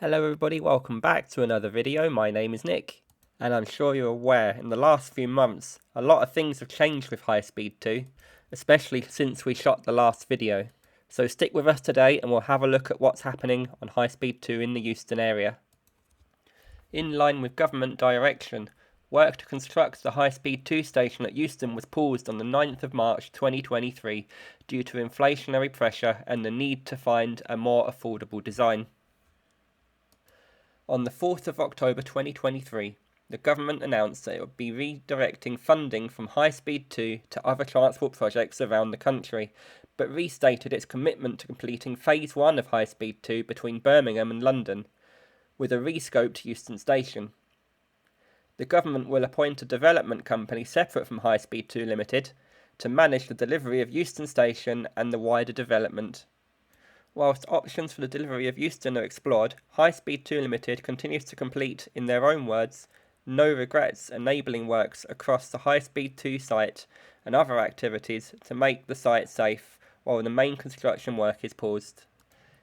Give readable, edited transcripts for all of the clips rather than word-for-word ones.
Hello everybody, welcome back to another video. My name is Nick, and I'm sure you're aware in the last few months a lot of things have changed with High Speed 2, especially since we shot the last video. So stick with us today and we'll have a look at what's happening on High Speed 2 in the Euston area. In line with government direction, work to construct the High Speed 2 station at Euston was paused on the 9th of March 2023 due to inflationary pressure and the need to find a more affordable design. On the 4th of October 2023, the government announced that it would be redirecting funding from High Speed 2 to other transport projects around the country, but restated its commitment to completing Phase 1 of High Speed 2 between Birmingham and London, with a rescoped Euston station. The government will appoint a development company separate from High Speed 2 Limited to manage the delivery of Euston station and the wider development. Whilst options for the delivery of Euston are explored, High Speed 2 Limited continues to complete, in their own words, no regrets enabling works across the High Speed 2 site and other activities to make the site safe while the main construction work is paused.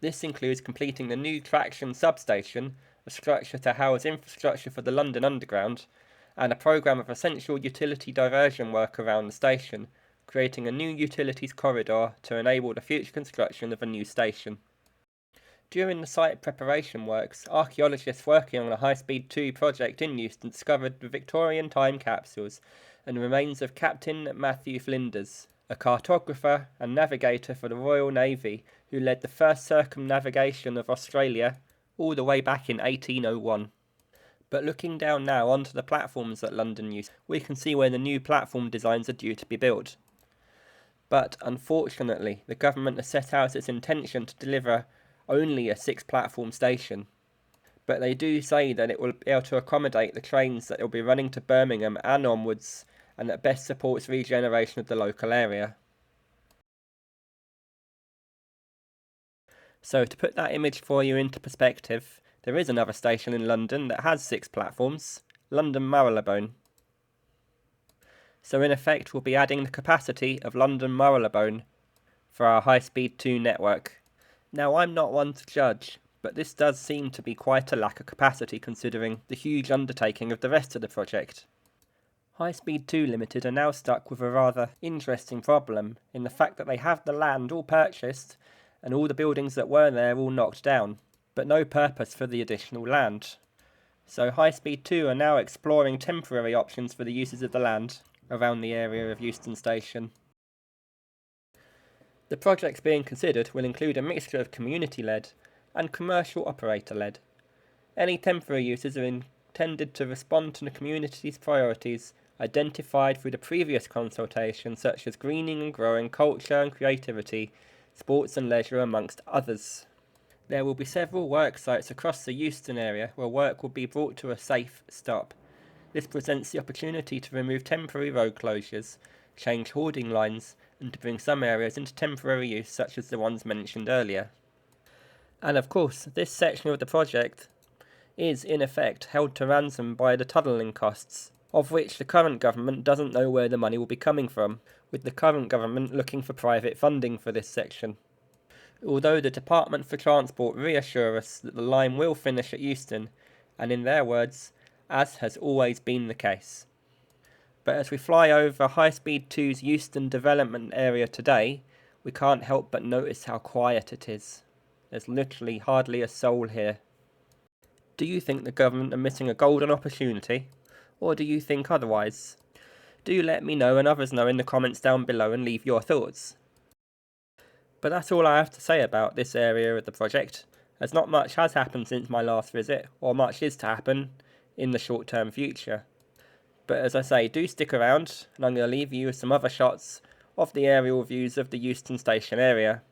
This includes completing the new traction substation, a structure to house infrastructure for the London Underground, and a programme of essential utility diversion work around the station, creating a new utilities corridor to enable the future construction of a new station. During the site preparation works, archaeologists working on the High Speed 2 project in Euston discovered the Victorian time capsules and remains of Captain Matthew Flinders, a cartographer and navigator for the Royal Navy who led the first circumnavigation of Australia all the way back in 1801. But looking down now onto the platforms at London Euston, we can see where the new platform designs are due to be built. But unfortunately, the government has set out its intention to deliver only a 6-platform station. But they do say that it will be able to accommodate the trains that will be running to Birmingham and onwards, and that best supports regeneration of the local area. So to put that image for you into perspective, there is another station in London that has 6 platforms, London Marylebone. So in effect we'll be adding the capacity of London Marylebone for our High Speed 2 network. Now I'm not one to judge, but this does seem to be quite a lack of capacity considering the huge undertaking of the rest of the project. High Speed 2 Limited are now stuck with a rather interesting problem in the fact that they have the land all purchased and all the buildings that were there all knocked down, but no purpose for the additional land. So High Speed 2 are now exploring temporary options for the uses of the land around the area of Euston Station. The projects being considered will include a mixture of community-led and commercial operator-led. Any temporary uses are intended to respond to the community's priorities identified through the previous consultation, such as greening and growing, culture and creativity, sports and leisure, amongst others. There will be several work sites across the Euston area where work will be brought to a safe stop. This presents the opportunity to remove temporary road closures, change hoarding lines, and to bring some areas into temporary use such as the ones mentioned earlier. And of course, this section of the project is in effect held to ransom by the tunnelling costs, of which the current government doesn't know where the money will be coming from, with the current government looking for private funding for this section. Although the Department for Transport reassure us that the line will finish at Euston, and in their words, as has always been the case. But as we fly over High Speed 2's Euston development area today, we can't help but notice how quiet it is. There's literally hardly a soul here. Do you think the government are missing a golden opportunity, or do you think otherwise? Do let me know and others know in the comments down below and leave your thoughts. But that's all I have to say about this area of the project, as not much has happened since my last visit, or much is to happen in the short-term future. But as I say, do stick around, and I'm going to leave you with some other shots of the aerial views of the Euston Station area.